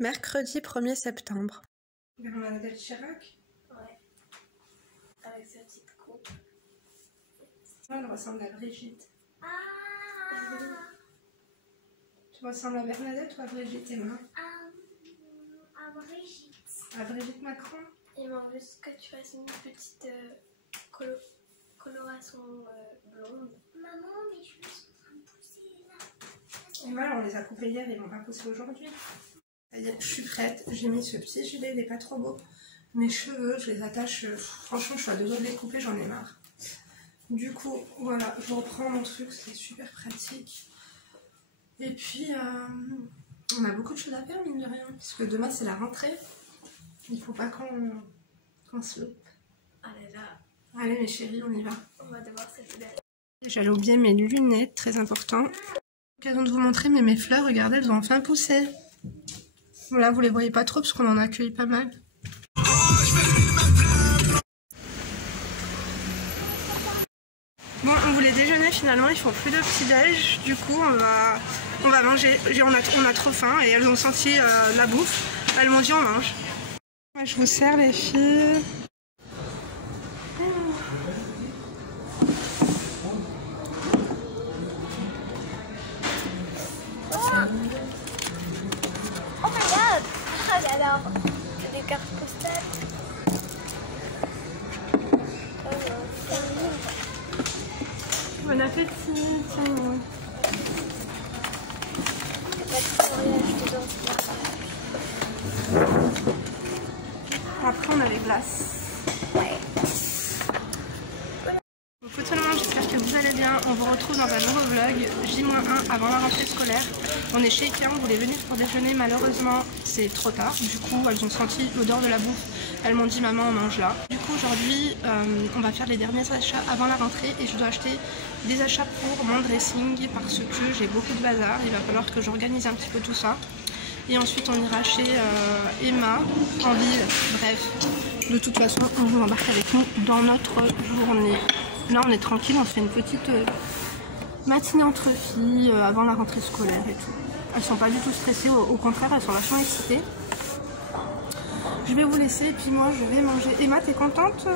Mercredi 1er septembre. Bernadette Chirac? Ouais. Avec sa petite coupe. Elle ressemble à Brigitte. Ah. Tu ressembles à Bernadette ou à Brigitte, Emma? À Brigitte. À Brigitte Macron? Il manque juste que tu fasses une petite coloration blonde. Maman, mais je suis en train de pousser là. Emma, on les a coupés hier, ils vont pas pousser aujourd'hui. Je suis prête, j'ai mis ce petit gilet, il n'est pas trop beau. Mes cheveux, je les attache, franchement je suis à deux doigts de les couper, j'en ai marre. Du coup, voilà, je reprends mon truc, c'est super pratique. Et puis, on a beaucoup de choses à faire, mine de rien, puisque demain c'est la rentrée. Il faut pas qu'on se loupe. Allez là. Allez mes chéris, on y va. On va devoir s'aider. J'allais oublier mes lunettes, très important. L'occasion de vous montrer, mais mes fleurs, regardez, elles ont enfin poussé. Voilà, vous les voyez pas trop parce qu'on en a accueilli pas mal. Bon, on voulait déjeuner finalement, ils font plus de petit-déj. Du coup, on va manger. On a trop faim et elles ont senti la bouffe. Elles m'ont dit on mange. Je vous sers les filles. Oh my god! Alors, des cartes postales. Bon appétit. Après on a les glaces. Ouais. Coucou tout le monde, j'espère que vous allez bien. On vous retrouve dans un nouveau vlog J-1 avant la rentrée scolaire. On est chez Ikea, on voulait venir pour déjeuner, malheureusement c'est trop tard. Du coup elles ont senti l'odeur de la bouffe, elles m'ont dit maman on mange là. Du coup aujourd'hui on va faire les derniers achats avant la rentrée et je dois acheter des achats pour mon dressing parce que j'ai beaucoup de bazar. Il va falloir que j'organise un petit peu tout ça. Et ensuite on ira chez Emma en ville. Bref, de toute façon on vous embarque avec nous dans notre journée. Là on est tranquille, on se fait une petite matinée entre filles avant la rentrée scolaire et tout. Elles sont pas du tout stressées, au contraire elles sont vachement excitées. Je vais vous laisser et puis moi je vais manger. Emma, t'es contente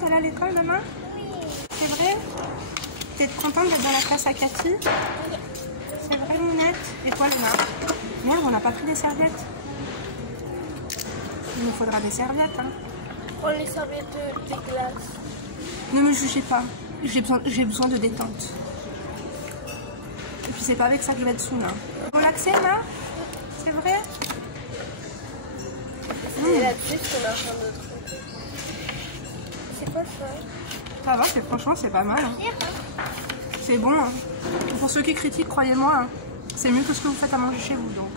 d'aller à l'école demain? Oui. C'est vrai? T'es contente d'être dans la classe à Cathy? Oui. C'est vrai, Mounette? Et toi, Emma? Merde, on n'a pas pris des serviettes. Il nous faudra des serviettes, hein. Prends les serviettes des glaces. Ne me jugez pas. J'ai besoin de détente. Et puis c'est pas avec ça que je vais être saoule, hein. Relaxée, Emma? C'est vrai? C'est là-dessus qu'on a un autre. C'est quoi ça? Ça va, franchement, c'est pas mal. Hein. C'est bon. Hein. Pour ceux qui critiquent, croyez-moi, hein, c'est mieux que ce que vous faites à manger chez vous. Donc,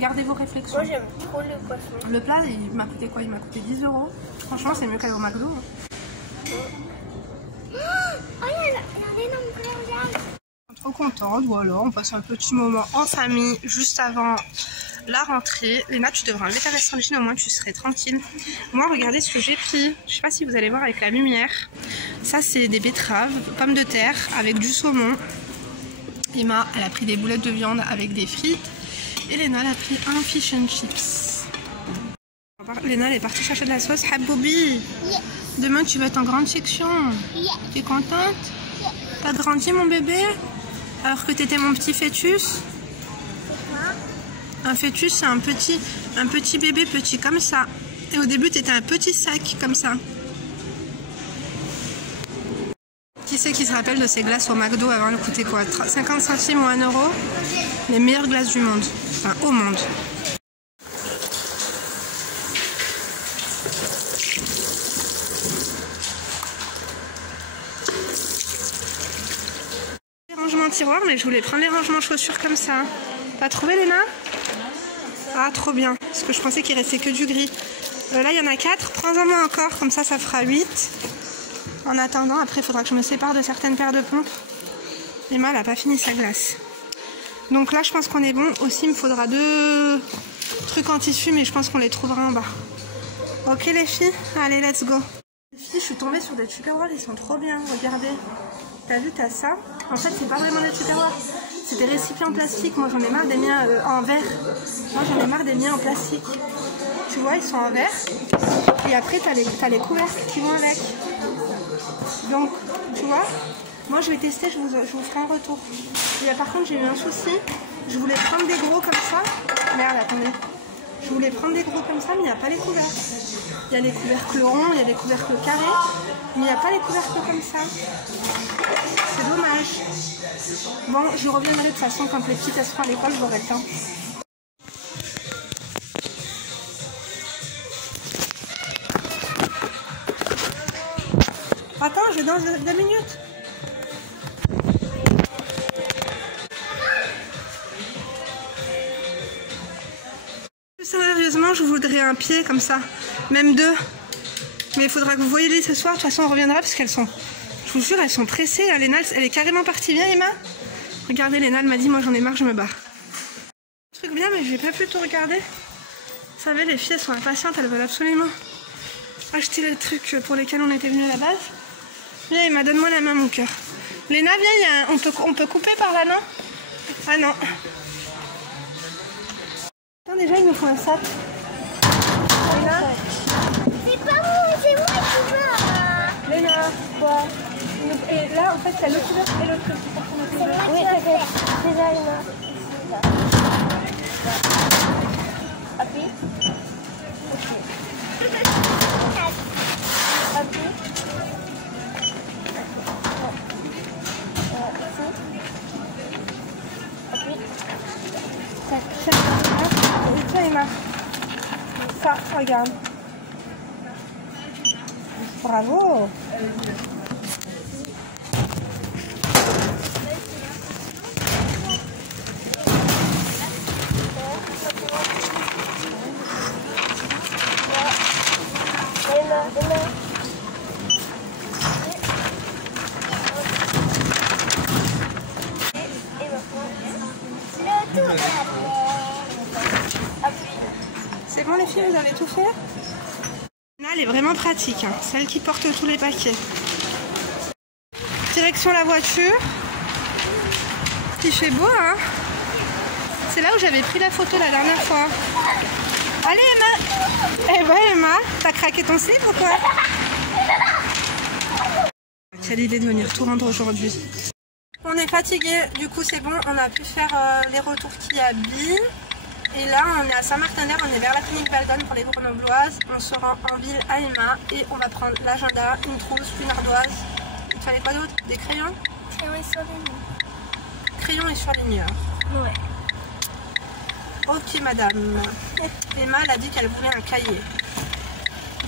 gardez vos réflexions. Moi, j'aime trop le poisson. Le plat, il m'a coûté quoi? Il m'a coûté 10 €. Franchement, c'est mieux qu'aller au McDo. Hein. Oh, il y a un énorme plat, regarde. Trop contente, voilà, on passe un petit moment en famille juste avant la rentrée. Léna, tu devrais enlever ta veste en jean, au moins tu serais tranquille. Moi, regardez ce que j'ai pris. Je sais pas si vous allez voir avec la lumière. Ça, c'est des betteraves, pommes de terre avec du saumon. Emma, elle a pris des boulettes de viande avec des frites. Et Léna, elle a pris un fish and chips. Léna, elle est partie chercher de la sauce. Haboubi, Yeah. demain, tu vas être en grande section. Yeah. Tu es contente? Yeah. T'as grandi, mon bébé? Alors que t'étais mon petit fœtus? Un fœtus, c'est un petit bébé petit comme ça. Et au début, t'étais un petit sac comme ça. Qui c'est qui se rappelle de ces glaces au McDo avant? Elles coûtaient quoi? 50 centimes ou 1 €? Les meilleures glaces du monde. Enfin, au monde. Les rangements tiroirs, mais je voulais prendre les rangements chaussures comme ça. T'as trouvé, Léna? Ah, trop bien. Parce que je pensais qu'il restait que du gris. Là, il y en a 4. Prends-en moi encore. Comme ça fera 8. En attendant, après, il faudra que je me sépare de certaines paires de pompes. Emma, elle n'a pas fini sa glace. Donc là, je pense qu'on est bon. Aussi, il me faudra 2 trucs en tissu, mais je pense qu'on les trouvera en bas. Ok, les filles? Allez, let's go. Les filles, je suis tombée sur des Tupperware. Ils sont trop bien. Regardez. T'as vu, t'as ça. En fait, c'est pas vraiment des Tupperware. c'est des récipients en plastique. Moi j'en ai marre des miens en verre. Moi j'en ai marre des miens en plastique. Tu vois, ils sont en verre. Et après t'as les couvercles qui vont avec. Donc, tu vois, moi je vais tester, je vous ferai un retour. Et par contre j'ai eu un souci. Je voulais prendre des gros comme ça. Merde, attendez. Je voulais prendre des gros comme ça, mais il n'y a pas les couvercles. Il y a les couvercles ronds, il y a les couvercles carrés, mais il n'y a pas les couvercles comme ça. C'est dommage. Bon, je reviendrai de toute façon quand les petites elles seront à l'école, j'aurai le temps. Attends, je danse 2 minutes. Sérieusement, je voudrais un pied comme ça, même 2. Mais il faudra que vous voyez les ce soir. De toute façon, on reviendra parce qu'elles sont, je vous jure, elles sont pressées. Là, Léna, elle est carrément partie. Viens, Emma. Regardez, Léna, elle m'a dit, moi j'en ai marre, je me barre. Truc bien, mais j'ai pas pu tout regarder. Vous savez, les filles, elles sont impatientes, elles veulent absolument acheter les trucs pour lesquels on était venus à la base. Viens, Emma, donne-moi la main, mon cœur. Léna, viens, on peut couper par là, non? Ah non. Attends, déjà, il me faut un sac. Léna. C'est pas moi, c'est moi qui veux. Léna, quoi? Et là, en fait, il y a le couvercle et l'autre truc. Oui, peut-être. Déjà, Léna. Appuie. Ok. Appuie. Tiens, Emma. Ça, regarde. Bravo. C'est bon les filles, vous avez tout fait? Là, elle est vraiment pratique, hein. Celle qui porte tous les paquets. Direction la voiture. Il fait beau, hein. C'est là où j'avais pris la photo la dernière fois. Allez Emma. Eh ben Emma, t'as craqué ton slip ou quoi? Quelle idée de venir tout rendre aujourd'hui. On est fatigué, du coup c'est bon, on a pu faire les retours qu'il y a Bill. Et là on est à Saint-Martin-d'Air, on est vers la clinique Baldon pour les Grenobloises. On se rend en ville à Emma et on va prendre l'agenda, une trousse, une ardoise. Il fallait quoi d'autre? Des crayons? Crayon et surligneur. Crayons et surligneur. Ouais. Ok madame. Emma elle a dit qu'elle voulait un cahier.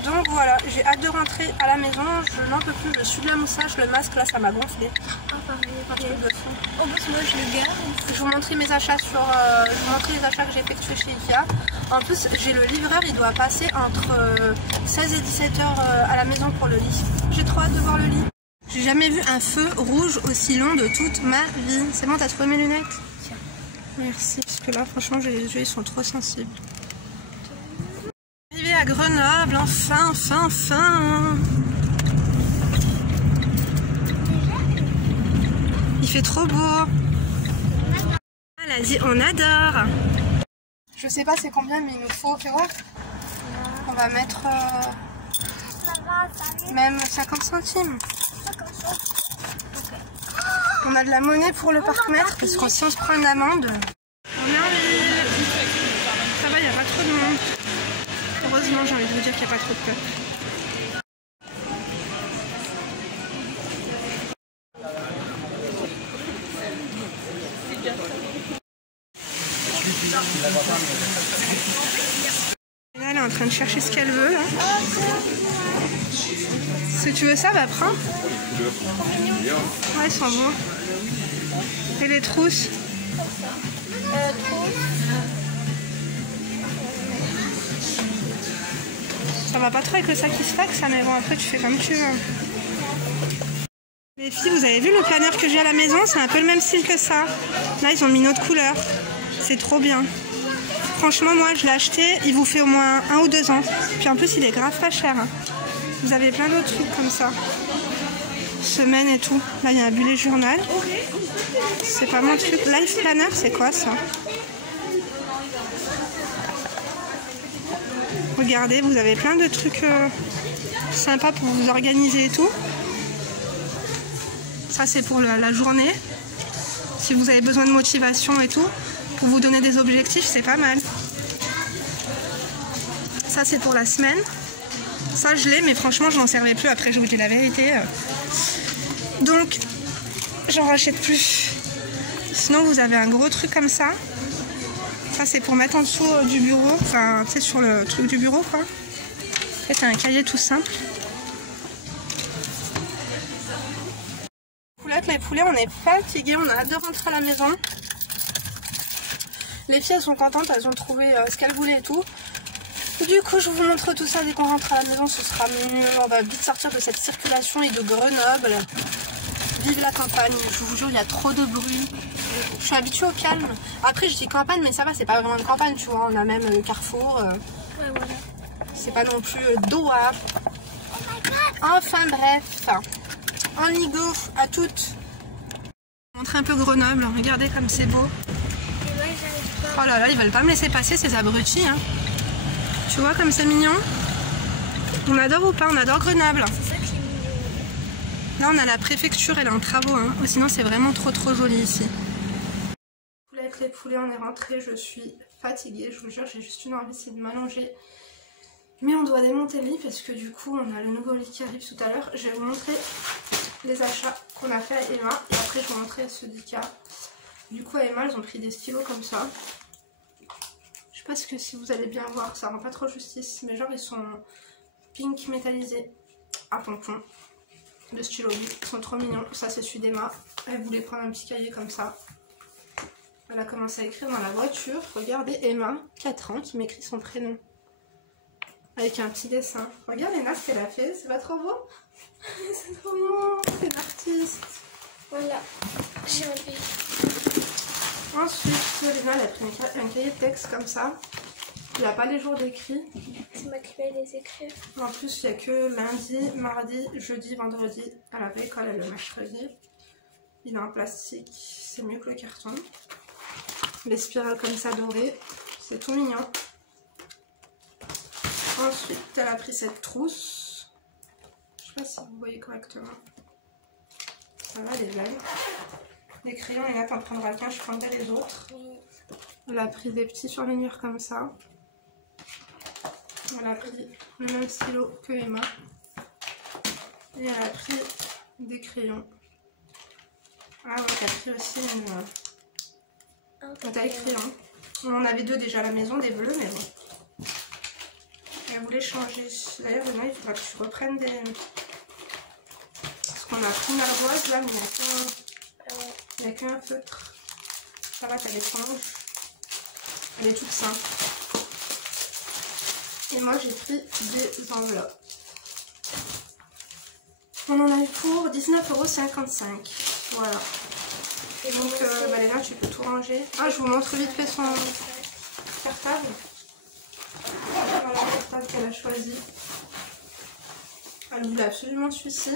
Donc voilà, j'ai hâte de rentrer à la maison, je n'en peux plus, je suis de la moustache, le masque là ça m'a gonflé. Ah, pareil. Un truc de fou. En plus, moi je le garde. Je vous montrer mes achats je vous montrer les achats que j'ai effectués chez Ikea. En plus j'ai le livreur, il doit passer entre 16 et 17 heures à la maison pour le lit. J'ai trop hâte de voir le lit. J'ai jamais vu un feu rouge aussi long de toute ma vie. C'est bon, t'as trouvé mes lunettes? Tiens. Merci, parce que là franchement les yeux ils sont trop sensibles. Arrivé à Grenoble, enfin. Il fait trop beau. Elle a dit on adore. Je sais pas c'est combien mais il nous faut, fais voir. On va mettre même 50 centimes. On a de la monnaie pour le parc-mètre parce que si on se prend une amende. On est en ville. Ça va, il n'y a pas trop de monde. Heureusement, j'ai envie de vous dire qu'il n'y a pas trop de peuple. Là, elle est en train de chercher ce qu'elle veut. Là. Si tu veux ça, bah prends. Ouais, ils sont bons. Et les trousses? Ça va pas trop avec le sac qui se pack, ça, mais bon, après tu fais comme tu veux. Les filles, vous avez vu le planeur que j'ai à la maison? C'est un peu le même style que ça. Là, ils ont mis une autre couleur. C'est trop bien. Franchement, moi, je l'ai acheté. Il vous fait au moins 1 ou 2 ans. Puis en plus, il est grave pas cher. Hein. Vous avez plein d'autres trucs comme ça. semaine et tout. Là, il y a un bullet journal. C'est pas mon truc. Life Planner, c'est quoi ça? Regardez, vous avez plein de trucs sympas pour vous organiser et tout. Ça, c'est pour la journée. Si vous avez besoin de motivation et tout, pour vous donner des objectifs, c'est pas mal. Ça, c'est pour la semaine. Ça, je l'ai, mais franchement, je m'en servais plus. Après, je vous dis la vérité. Donc, j'en rachète plus. Sinon, vous avez un gros truc comme ça. Ça, c'est pour mettre en dessous du bureau. Enfin, tu sais, sur le truc du bureau, quoi. En fait, c'est un cahier tout simple. Les poulets, on est fatigués. On a hâte de rentrer à la maison. Les filles, elles sont contentes. Elles ont trouvé ce qu'elles voulaient et tout. Du coup, je vous montre tout ça dès qu'on rentre à la maison. Ce sera mieux. On va vite sortir de cette circulation et de Grenoble. Vive la campagne. Je vous jure, il y a trop de bruit. Je suis habituée au calme. Après, je dis campagne, mais ça va, c'est pas vraiment une campagne, tu vois. On a même Carrefour. Ouais, voilà. C'est pas non plus Doha. Enfin, bref. On y go à toutes. Je vais montrer un peu Grenoble. Regardez comme c'est beau. Oh là là, ils veulent pas me laisser passer, ces abrutis. Hein. Tu vois comme c'est mignon? On adore ou pas? On adore Grenoble. Là, on a la préfecture, elle est en travaux. Hein. Sinon, c'est vraiment trop joli ici. Avec les poulets, on est rentré. Je suis fatiguée. Je vous jure, j'ai juste une envie, c'est de m'allonger. Mais on doit démonter le lit parce que du coup, on a le nouveau lit qui arrive tout à l'heure. Je vais vous montrer les achats qu'on a fait à Emma. Et après, je vais vous montrer ce Dika. Du coup, à Emma, ils ont pris des stylos comme ça. Je sais pas si vous allez bien voir, ça rend pas trop justice. Mais genre, ils sont pink métallisés à pompons. De stylo, ils sont trop mignons. Ça, c'est celui d'Emma. Elle voulait prendre un petit cahier comme ça. Elle a commencé à écrire dans la voiture. Regardez, Emma, 4 ans, qui m'écrit son prénom. Avec un petit dessin. Regarde Léna ce qu'elle a fait, c'est pas trop beau? C'est trop bon, c'est une artiste. Voilà, j'ai rempli. Ensuite, Léna elle a pris un cahier de texte comme ça. Il n'y a pas les jours d'écrit. C'est moi qui vais les écrire. En plus, il n'y a que lundi, mardi, jeudi, vendredi. Elle avait école le mercredi. Il est en plastique, c'est mieux que le carton. Les spirales comme ça dorées, c'est tout mignon. Ensuite, elle a pris cette trousse. Je sais pas si vous voyez correctement. Ça va, elle est belle. Les crayons, et là, t'en prendras qu'un, je prendrai les autres. Elle a pris des petits surligneurs comme ça. Elle a pris le même stylo que Emma. Et elle a pris des crayons. Ah ouais, elle a pris aussi une taille crayon. On en avait deux déjà à la maison, des bleus, mais bon. Elle voulait changer. D'ailleurs, il faudra que je reprenne des... Parce qu'on a pris une ardoise là, mais il n'y a qu'un feutre. Ça va, t'as l'éponge. Elle est toute simple. Et moi, j'ai pris des enveloppes. On en a eu pour 19,55 €. Voilà. Et donc, Léna, tu peux tout ranger. Ah, je vous montre vite fait son cartable. Voilà le cartable qu'elle a choisi. Elle voulait absolument celui-ci.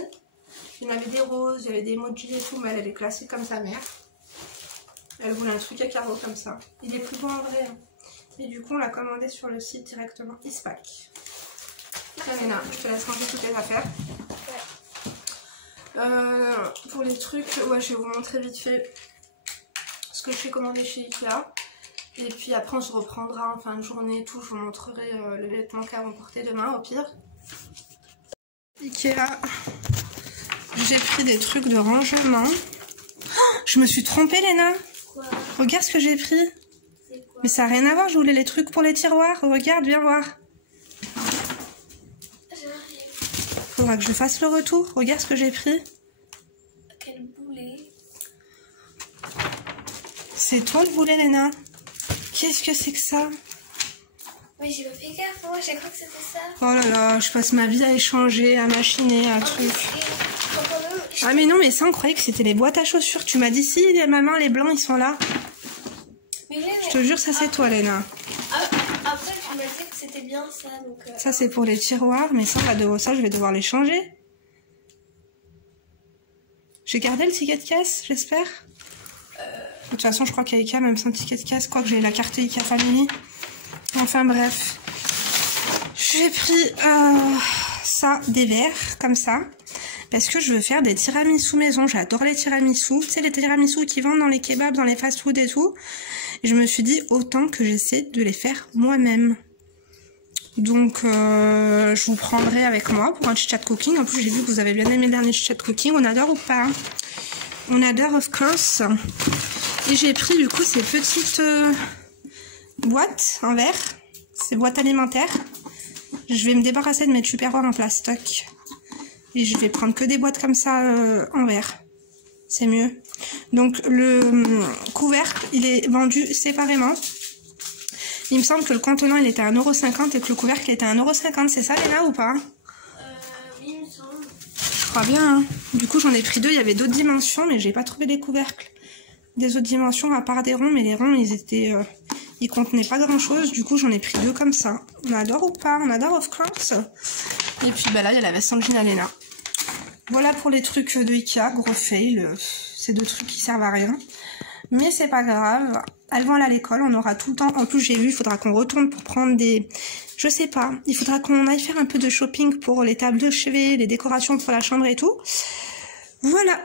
Il y en avait des roses, il y avait des emojis et tout, mais elle est classique comme sa mère. Elle voulait un truc à carreaux comme ça. Il est plus beau en vrai. Et du coup, on l'a commandé sur le site directement, Ispac. Léna, je te laisse ranger toutes les affaires. Pour les trucs, ouais, je vais vous montrer vite fait ce que j'ai commandé chez Ikea. Et puis après, on se reprendra en fin de journée et tout. Je vous montrerai les vêtements qu'elles vont porter demain, au pire. Ikea, j'ai pris des trucs de rangement. Oh, je me suis trompée, Léna. Quoi? Regarde ce que j'ai pris. Mais ça n'a rien à voir, je voulais les trucs pour les tiroirs. Regarde, viens voir. Faudra que je fasse le retour. Regarde ce que j'ai pris. Quel boulet. C'est toi le boulet, Léna? Qu'est-ce que c'est que ça? Mais j'ai pas fait gaffe, moi j'ai cru que c'était ça. Oh là là, je passe ma vie à échanger, à machiner, à truc. Ah mais non, mais ça on croyait que c'était les boîtes à chaussures. Tu m'as dit si, maman, les blancs ils sont là. Mais je te jure, ça c'est toi, Léna. Après, tu m'as dit que c'était bien ça. Donc, ça c'est pour les tiroirs, mais ça, ça je vais devoir les changer. J'ai gardé le ticket de caisse, j'espère. De toute façon, je crois qu'Aïka a même son ticket de caisse, quoique j'ai la carte Aïka Family. Enfin bref. J'ai pris ça, des verres, comme ça. Parce que je veux faire des tiramisu maison. J'adore les tiramisu. Tu sais, les tiramisu qui vendent dans les kebabs, dans les fast-food et tout. Et je me suis dit, autant que j'essaie de les faire moi-même. Donc, je vous prendrai avec moi pour un chit-chat cooking. En plus, j'ai vu que vous avez bien aimé le dernier chit-chat cooking. On adore ou pas? On adore, of course. Et j'ai pris, du coup, ces petites boîtes en verre. Ces boîtes alimentaires. Je vais me débarrasser de mes tupperwares en plastoc. Et je vais prendre que des boîtes comme ça en verre. C'est mieux. Donc, le couvercle, il est vendu séparément. Il me semble que le contenant il était à 1,50 € et que le couvercle était à 1,50 €. C'est ça, Léna, ou pas? Oui, il me semble. Je crois bien. Hein. Du coup, j'en ai pris 2. Il y avait d'autres dimensions, mais j'ai pas trouvé des couvercles. Des autres dimensions, à part des ronds. Mais les ronds, ils étaient... ils contenaient pas grand-chose. Du coup, j'en ai pris 2 comme ça. On adore ou pas? On adore, of course. Et puis, bah là, il y a la veste sanguine Léna. Voilà pour les trucs de Ikea. Gros fail. C'est 2 trucs qui servent à rien. Mais c'est pas grave. Elles vont aller à l'école, on aura tout le temps. En plus, j'ai vu, il faudra qu'on retourne pour prendre des... Je sais pas, il faudra qu'on aille faire un peu de shopping pour les tables de chevet, les décorations pour la chambre et tout. Voilà.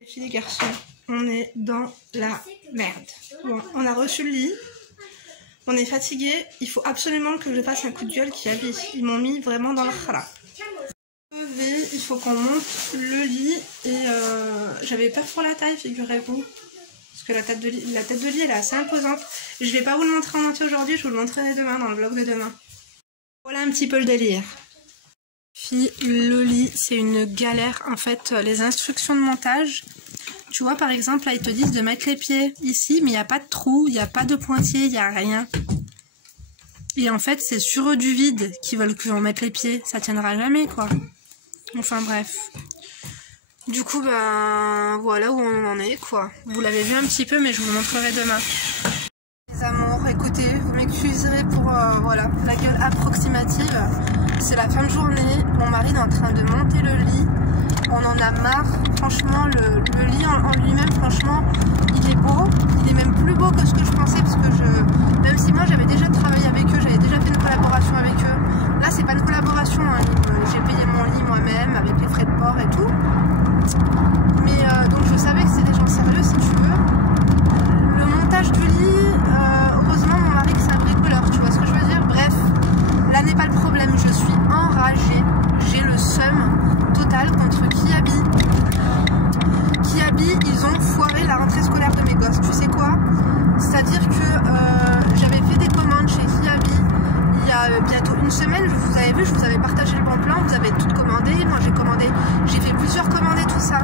Les filles et garçons, on est dans la merde. Bon, on a reçu le lit. On est fatigué. Il faut absolument que je fasse un coup de gueule qui habille. Ils m'ont mis vraiment dans le khala. Il faut qu'on monte le lit. Et j'avais peur pour la taille, figurez-vous. Que la tête de lit elle est assez imposante. Je vais pas vous le montrer en entier aujourd'hui, je vous le montrerai demain dans le vlog de demain. Voilà un petit peu le délire. Puis le lit c'est une galère en fait. Les instructions de montage, tu vois par exemple là ils te disent de mettre les pieds ici mais il n'y a pas de trou, il n'y a pas de pointier, il n'y a rien. Et en fait c'est sur eux du vide qu'ils veulent que l'on mette les pieds, ça tiendra jamais quoi. Enfin bref. Du coup, ben voilà où on en est, quoi. Vous l'avez vu un petit peu, mais je vous le montrerai demain. Les amours, écoutez, vous m'excuserez pour voilà, la gueule approximative. C'est la fin de journée, mon mari est en train de monter le lit. On en a marre, franchement, le lit en lui-même, franchement, il est beau. Il est même plus beau que ce que je pensais, parce que même si moi j'avais déjà travaillé avec eux, j'avais déjà fait une collaboration avec eux. Là, c'est pas une collaboration, hein. J'ai payé mon lit moi-même, avec les frais de port et tout. Mais donc je savais que c'était des gens sérieux si tu veux. Le montage du lit, heureusement mon mari c'est un bricoleur, tu vois ce que je veux dire. Bref, là n'est pas le problème, je suis enragée, j'ai le seum total contre Kiabi. Kiabi, ils ont foiré la rentrée scolaire de mes gosses, tu sais quoi? C'est-à-dire que j'avais fait des commandes chez Kiabi il y a bientôt une semaine, vous avez vu, je vous avais partagé le bon plan, vous avez tout commandé, moi j'ai commandé, j'ai fait plusieurs commandes et tout ça.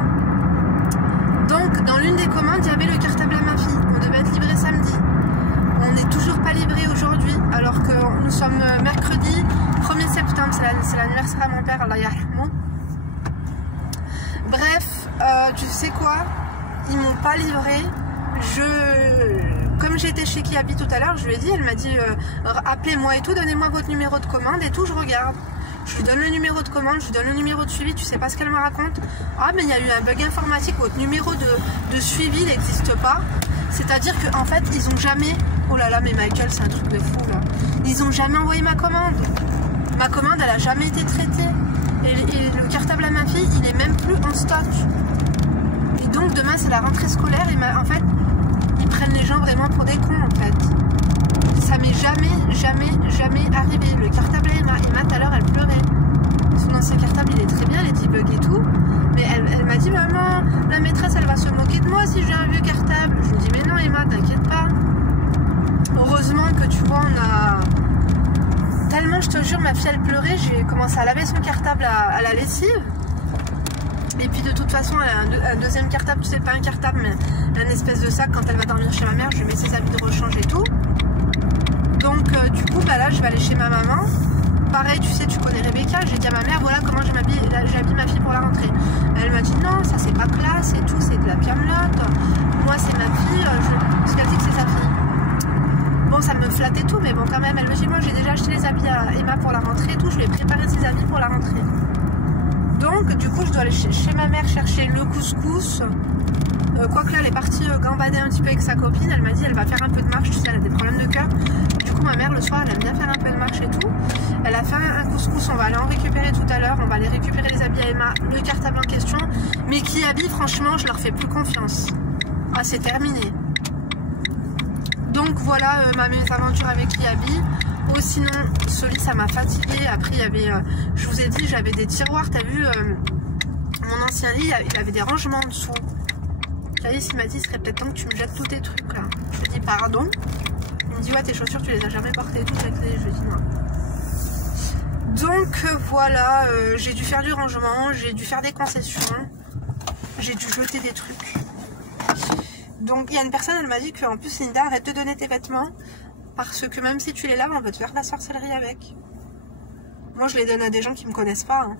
Donc dans l'une des commandes, il y avait le cartable à ma fille, on devait être livré samedi. On n'est toujours pas livré aujourd'hui, alors que nous sommes mercredi 1er septembre, c'est l'anniversaire à mon père, Allah yarhamou. Bref, tu sais quoi, ils m'ont pas livré, comme j'étais chez Kiabi tout à l'heure, je lui ai dit, elle m'a dit appelez-moi et tout, donnez-moi votre numéro de commande et tout, je regarde. Je lui donne le numéro de commande, je lui donne le numéro de suivi, tu sais pas ce qu'elle me raconte. Ah mais il y a eu un bug informatique, votre numéro de suivi n'existe pas. C'est-à-dire qu'en fait ils ont jamais, oh là là mais Michael c'est un truc de fou là. Ils ont jamais envoyé ma commande. Ma commande elle a jamais été traitée. Et le cartable à ma fille il est même plus en stock. Et donc demain c'est la rentrée scolaire et en fait ils prennent les gens vraiment pour des cons en fait. Ça m'est jamais arrivé. Le cartable à Emma tout à l'heure elle pleurait. Son ancien cartable il est très bien, les debugs et tout. Mais elle m'a dit maman, la maîtresse elle va se moquer de moi si j'ai un vieux cartable. Je lui dis mais non Emma, t'inquiète pas. Heureusement que tu vois on a... Tellement je te jure ma fille elle pleurait, j'ai commencé à laver son cartable à la lessive. Et puis de toute façon elle a un deuxième cartable, tu sais pas un cartable mais un espèce de sac quand elle va dormir chez ma mère, je lui mets ses habits de rechange et tout. Donc du coup bah là je vais aller chez ma maman. Pareil tu sais tu connais Rebecca, j'ai dit à ma mère voilà comment j'habille ma fille pour la rentrée. Elle m'a dit non ça c'est pas classe et tout, c'est de la piamelote. Moi c'est ma fille, parce qu'elle dit que c'est sa fille. Bon ça me flatte et tout mais bon quand même elle me dit moi j'ai déjà acheté les habits à Emma pour la rentrée et tout, je lui ai préparé ses habits pour la rentrée. Donc du coup je dois aller chez ma mère chercher le couscous. Quoique là elle est partie gambader un petit peu avec sa copine. Elle m'a dit elle va faire un peu de marche, tu sais elle a des problèmes de cœur. Du coup ma mère le soir elle aime bien faire un peu de marche et tout. Elle a fait un couscous, on va aller en récupérer tout à l'heure. On va aller récupérer les habits à Emma, le cartable en question. Mais Kiabi franchement je leur fais plus confiance. Ah c'est terminé. Donc voilà ma mésaventure avec Kiabi. Oh sinon ce lit ça m'a fatiguée. Après il y avait, je vous ai dit j'avais des tiroirs, t'as vu mon ancien lit il avait des rangements en dessous. Alice il m'a dit il serait peut-être temps que tu me jettes tous tes trucs là. Je lui dis pardon. Il me dit ouais tes chaussures tu les as jamais portées et tout. Je lui dis non. Donc voilà, j'ai dû faire du rangement, j'ai dû faire des concessions, j'ai dû jeter des trucs. Donc il y a une personne elle m'a dit qu'en plus Linda arrête de donner tes vêtements parce que même si tu les laves on va te faire de la sorcellerie avec. Moi je les donne à des gens qui me connaissent pas hein,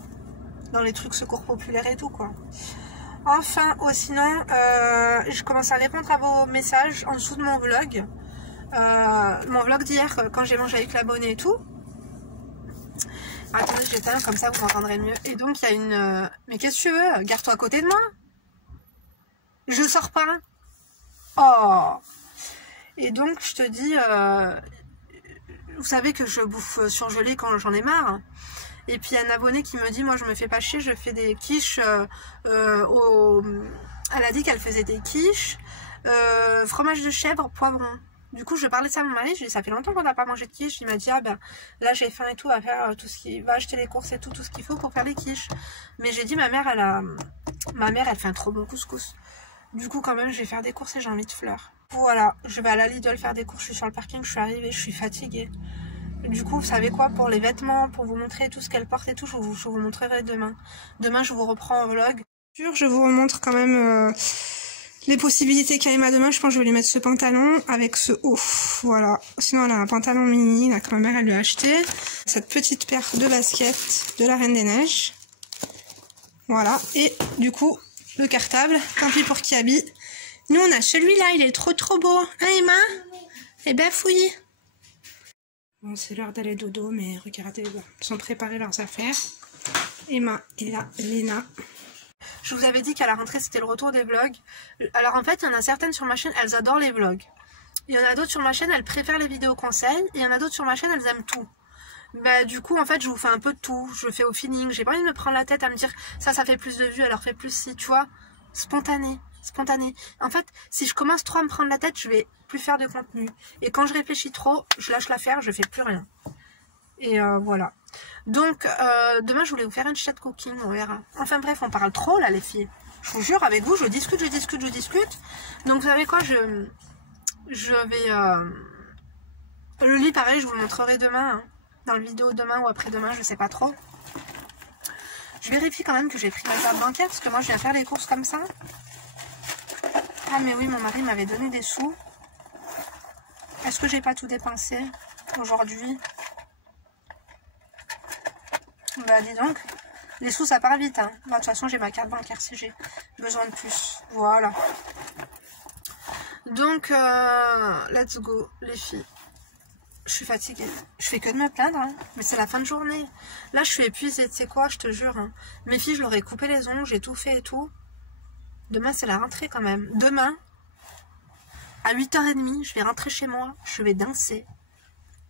dans les trucs secours populaires et tout quoi. Enfin, sinon, je commence à répondre à vos messages en dessous de mon vlog. Mon vlog d'hier, quand j'ai mangé avec l'abonné et tout. Attendez, j'éteins, comme ça vous m'entendrez mieux. Et donc, il y a une... Mais qu'est-ce que tu veux? Garde-toi à côté de moi. Je sors pas. Oh. Et donc, je te dis... vous savez que je bouffe surgelé quand j'en ai marre. Et puis un abonné qui me dit moi je me fais pas chier, je fais des quiches elle a dit qu'elle faisait des quiches fromage de chèvre, poivron. Du coup je parlais de ça à mon mari, je lui ai dit ça fait longtemps qu'on n'a pas mangé de quiche. Il m'a dit ah ben là j'ai faim et tout, à faire tout ce qui va acheter les courses et tout ce qu'il faut pour faire les quiches. Mais j'ai dit ma mère elle fait un trop bon couscous. Du coup quand même je vais faire des courses et j'ai envie de fleurs. Voilà, je vais à la Lidl faire des courses, je suis sur le parking, je suis arrivée, je suis fatiguée. Du coup, vous savez quoi, pour les vêtements, pour vous montrer tout ce qu'elle porte et tout, je vous montrerai demain. Demain, je vous reprends en vlog. Je vous remontre quand même les possibilités qu'Emma demain. Je pense que je vais lui mettre ce pantalon avec ce haut. Voilà. Sinon, elle a un pantalon mini là, que ma mère elle lui a acheté. Cette petite paire de baskets de la Reine des Neiges. Voilà. Et du coup, le cartable. Tant pis pour Kiabi. Nous, on a celui-là. Il est trop beau. Hein, Emma? Eh ben, fouille. Bon, c'est l'heure d'aller dodo, mais regardez, ils sont préparés leurs affaires. Emma et là, Léna. Je vous avais dit qu'à la rentrée, c'était le retour des vlogs. Alors en fait, il y en a certaines sur ma chaîne, elles adorent les vlogs. Il y en a d'autres sur ma chaîne, elles préfèrent les vidéos conseils. Et il y en a d'autres sur ma chaîne, elles aiment tout. Bah du coup, en fait, je vous fais un peu de tout. Je fais au feeling. J'ai pas envie de me prendre la tête à me dire ça fait plus de vues, alors fait plus si, tu vois. Spontané. En fait, si je commence trop à me prendre la tête, je vais plus faire de contenu. Et quand je réfléchis trop, je lâche l'affaire, je fais plus rien. Et voilà. Donc, demain, je voulais vous faire une chat cooking, on verra. Enfin bref, on parle trop là, les filles. Je vous jure, avec vous, je discute. Donc, vous savez quoi, je vais... Le lit, pareil, je vous le montrerai demain. Hein, dans la vidéo demain ou après-demain, je sais pas trop. Je vérifie quand même que j'ai pris ma carte bancaire, parce que moi, je viens faire les courses comme ça. Ah mais oui, mon mari m'avait donné des sous. Est-ce que j'ai pas tout dépensé aujourd'hui? Bah dis donc, les sous ça part vite hein. Bah, de toute façon j'ai ma carte bancaire si j'ai besoin de plus. Voilà. Donc let's go les filles. Je suis fatiguée. Je fais que de me plaindre hein. Mais c'est la fin de journée. Là je suis épuisée, tu sais quoi, je te jure hein. Mes filles je leur ai coupé les ongles, j'ai tout fait et tout. Demain, c'est la rentrée quand même. Demain, à 8h30, je vais rentrer chez moi. Je vais danser.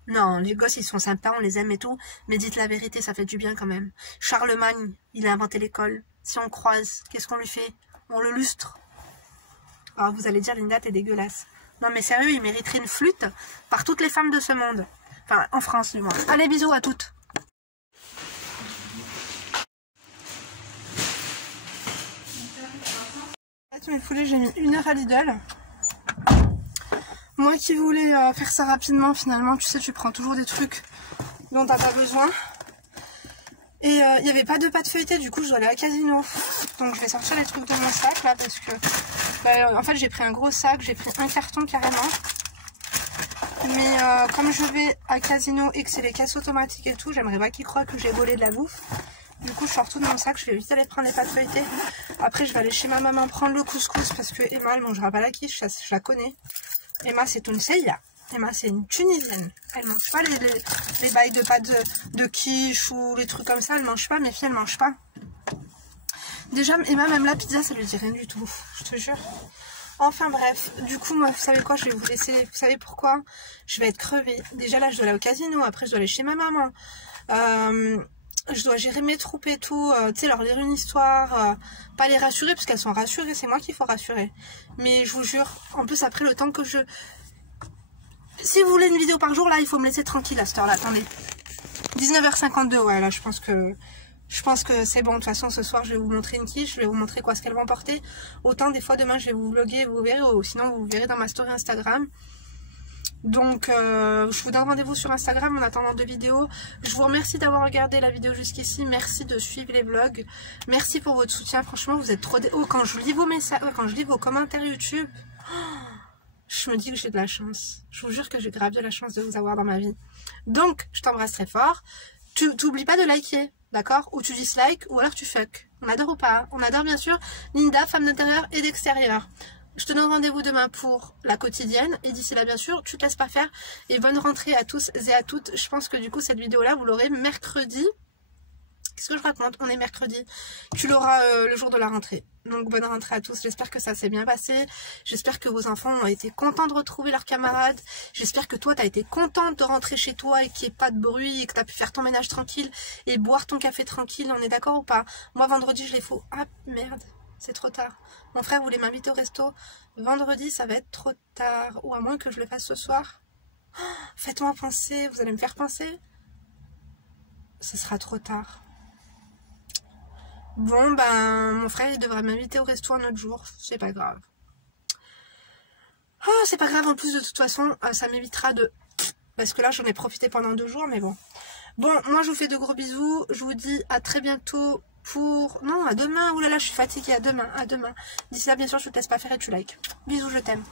Non, les gosses, ils sont sympas, on les aime et tout. Mais dites la vérité, ça fait du bien quand même. Charlemagne, il a inventé l'école. Si on croise, qu'est-ce qu'on lui fait? On le lustre. Alors, vous allez dire, Linda, t'es dégueulasse. Non, mais sérieux, il mériterait une flûte par toutes les femmes de ce monde. Enfin, en France, du moins. Allez, bisous à toutes. Mes poulets, j'ai mis 1 heure à Lidl. Moi qui voulais faire ça rapidement, finalement, tu sais, tu prends toujours des trucs dont t'as pas besoin. Et il n'y avait pas de pâte feuilletée, du coup je dois aller à Casino. Donc je vais sortir les trucs de mon sac là parce que en fait j'ai pris un gros sac, j'ai pris un carton carrément. Mais comme je vais à Casino et que c'est les caisses automatiques et tout, j'aimerais pas qu'ils croient que j'ai volé de la bouffe. Du coup je sors tout de mon sac, je vais vite aller prendre les pâtes feuilletées. Après je vais aller chez ma maman prendre le couscous parce que Emma elle mangera pas la quiche, je la connais. Emma c'est une Seya. Emma c'est une Tunisienne. Elle mange pas les bails de pâtes de quiche ou les trucs comme ça, elle mange pas, mes filles elles mangent pas. Déjà, Emma, même la pizza, ça lui dit rien du tout. Je te jure. Enfin bref, du coup, moi, vous savez quoi, je vais vous laisser. Vous savez pourquoi? Je vais être crevée. Déjà là, je dois aller au casino. Après, je dois aller chez ma maman. Je dois gérer mes troupes et tout. Tu sais, leur lire une histoire. Pas les rassurer, parce qu'elles sont rassurées. C'est moi qu'il faut rassurer. Mais je vous jure, en plus, après le temps que je... Si vous voulez une vidéo par jour, là, il faut me laisser tranquille à cette heure-là. Attendez. 19h52, ouais, là, je pense que c'est bon. De toute façon, ce soir, je vais vous montrer une quiche. Je vais vous montrer quoi ce qu'elles vont porter. Autant, des fois, demain, je vais vous vlogger, vous verrez. Ou sinon, vous verrez dans ma story Instagram. Donc, je vous donne rendez-vous sur Instagram en attendant 2 vidéos. Je vous remercie d'avoir regardé la vidéo jusqu'ici. Merci de suivre les vlogs. Merci pour votre soutien. Franchement, vous êtes trop... Oh, quand je lis vos messages, quand je lis vos commentaires YouTube... Je me dis que j'ai de la chance. Je vous jure que j'ai grave de la chance de vous avoir dans ma vie. Donc, je t'embrasse très fort. Tu n'oublies pas de liker, d'accord? Ou tu dislike, ou alors tu fuck. On adore ou pas? On adore bien sûr Linda, femme d'intérieur et d'extérieur. Je te donne rendez-vous demain pour la quotidienne. Et d'ici là, bien sûr, tu te laisses pas faire. Et bonne rentrée à tous et à toutes. Je pense que du coup, cette vidéo-là, vous l'aurez mercredi. Qu'est-ce que je raconte? On est mercredi. Tu l'auras le jour de la rentrée. Donc bonne rentrée à tous. J'espère que ça s'est bien passé. J'espère que vos enfants ont été contents de retrouver leurs camarades. J'espère que toi, tu as été contente de rentrer chez toi et qu'il n'y ait pas de bruit et que tu as pu faire ton ménage tranquille et boire ton café tranquille. On est d'accord ou pas? Moi, vendredi, je les fous. Ah, merde. C'est trop tard. Mon frère voulait m'inviter au resto. Vendredi, ça va être trop tard. Ou à moins que je le fasse ce soir. Oh, faites-moi penser. Vous allez me faire penser. Ce sera trop tard. Bon, ben, mon frère, il devrait m'inviter au resto un autre jour. C'est pas grave. Oh, c'est pas grave. En plus, de toute façon, ça m'évitera de... Parce que là, j'en ai profité pendant 2 jours, mais bon. Bon, moi, je vous fais de gros bisous. Je vous dis à très bientôt pour... Non, à demain. Ouh là là, je suis fatiguée. À demain. À demain. D'ici là, bien sûr, je te laisse pas faire et tu likes. Bisous, je t'aime.